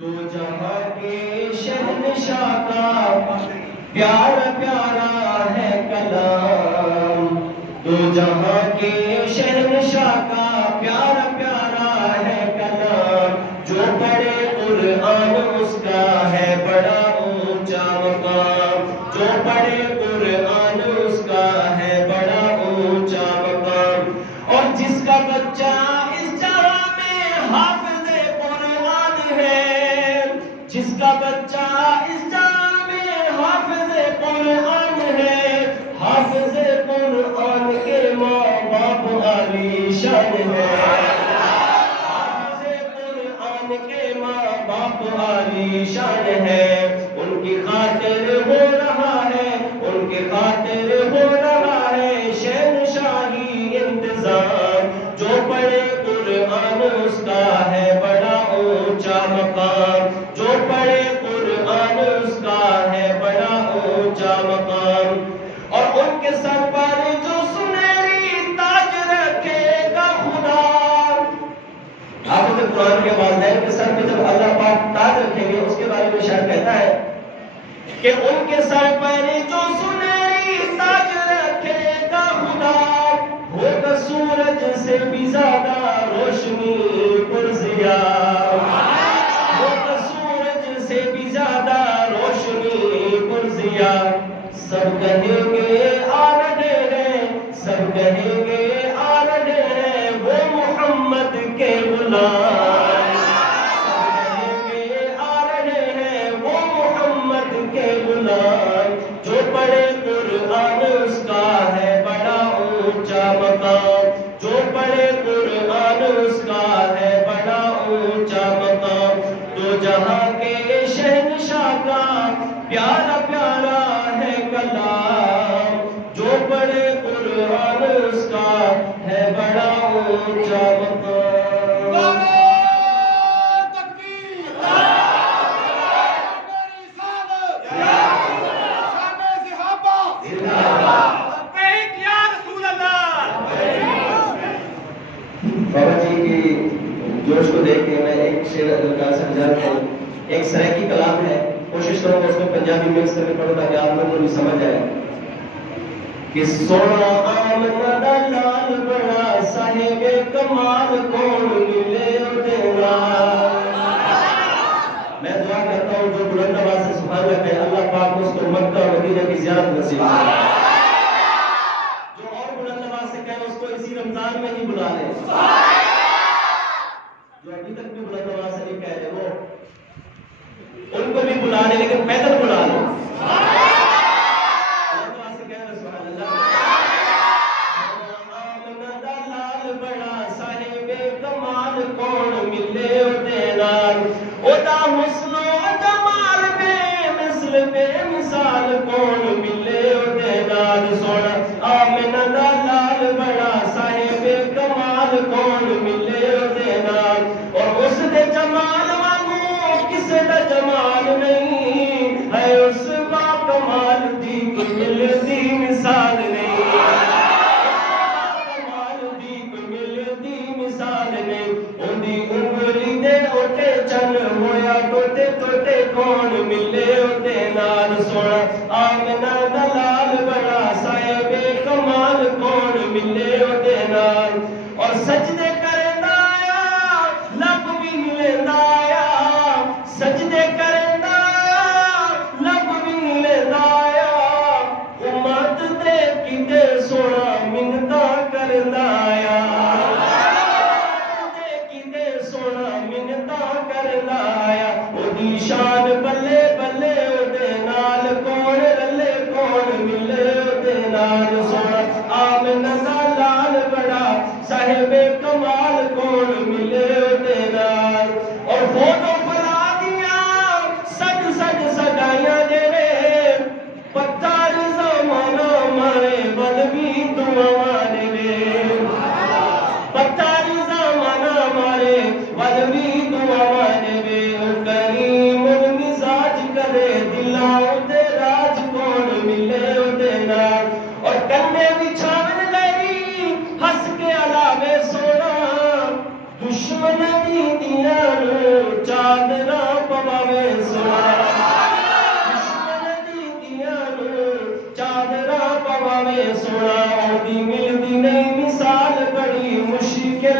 تو جہاں کے شہنشاہ کا پیارا پیارا ہے کلام، تو جہاں کے شہنشاہ کا پیارا پیارا ہے کلام، جو پڑھے قرآن اس کا ہے بڑا اونچا مقام، جو پڑھے قرآن اس کا ہے بڑا اونچا مقام، اور جس کا بچہ اس جہاں میں حافظ قرآن ہے، جس کا بچہ اس جہاں میں حافظ قرآن ہے، حافظ قرآن کے ماں باپ عالی شان ہے، حافظ قرآن کے ماں باپ عالی شان ہے، ان کی خاطر ہو رہا ہے، ان کی خاطر ہو رہا ہے شہنشاہی انتظام، جو پڑھے قرآن اس کا ہے بڑا اونچا مقام، جو پڑھے قرآن اس کا ہے بڑا اونچا مقام، اور ان کے سر پر جو سنہری تاج رکھے گا خدا، حافظ قرآن کے والدین کے سر پہ جب اللہ پاک تاج رکھیں گے، اس کے بارے میں شاعر کہتا ہے کہ ان کے سر پر جو سنہری تاج رکھے گا خدا، ہوگا سورج سے بھی زیادہ روشنی پرضیا، ہوگا سورج سے بھی زیادہ روشنی پرضیا، سب کہیں گے آ رہے ہیں، سب کہیں گے آ رہے ہیں وہ محمد کے غلام، سب کہیں گے آ رہے ہیں وہ محمد کے غلام، جو پڑھے قرآن اس کا ہے بڑا اونچا مقام، جو پڑھے قرآن اس کا ہے بڑا اونچا مقام، تو جہاں کے شہنشاہ کا پیارا پیارا ہے کلام، جو پڑھے قرآن اس کا ہے بڑا اونچا مقام۔ بابا جی کی جوش کو دیکھ کے میں ایک شعر اداکار سے گزارتا ہوں، ایک سرائکی کلام ہے، کوشش کروں گا اس کو پنجابی مکس کر کے پڑھوں تاکہ آپ لوگوں کو بھی سمجھ آئے کہ سونا آمنہ دا لال بڑا صاحب کمال کون ملے دینا، میں دعا کرتا ہوں جو بلند آواز سے سبحان اللہ کہے اللہ پاک اس کو مکہ اور مدینہ کی زیارت نصیب کرے، جو اور بلند آواز سے کہے اس کو اسی رمضان میں ہی بلا لے، جو ابھی تک بھی بلند آواز سے نہیں کہہ رہے وہ ان کو بھی بلا لے لیکن پیدل بلا لے، بلند آواز سے کہہ رہے سبحان اللہ۔ آمنہ دا لال بڑا صاحب کمال کون ملے دینا، ادا حسن و جمال بے مثل بے مثال کون ملے دینا، سونا آمنہ دا لال بڑا صاحب کمال کون ملے دینا، اور اس دے جمال وانگو کسے دا جمال نہیں ہے، اس با کمال دی کوئی ملدی مثال نہیں، کمال دی کوئی ملدی مثال نہیں، اندی انگلی دے اوٹے چن ہویا ٹوٹے ٹوٹے کون ملے دے نال، سونا آمنہ دا لال بڑا صاحب کمال کون ملے دے نال، اور سجدے کردا آیا لب بھی لینا آیا، سجدے کردا آیا لب بھی لینا آیا، امت دے کدے سونا منتا کردا آیا، دے کدے سونا منتا کردا آیا، اودی شان بلے بلے اودے نال کون رلے کون ملے اودے نال، سونا آمنہ دا لال بڑا صاحب کمال کون ملے اودے نال، اور فوٹو فلا دیا سج سج سجائیاں جے پتھر زمانہ مارے بل بھی دعا دے، پتھر زمانہ مارے بل بھی دعا دے، کریم المزاج کرے دلاؤ دے راج کون ملے اودے نال، اور کنے بچھاون گئی ہس کے علاوے سونا دشمن دی دیاں چار میں سنا دی ملتی نہیں مثال بڑی مشکل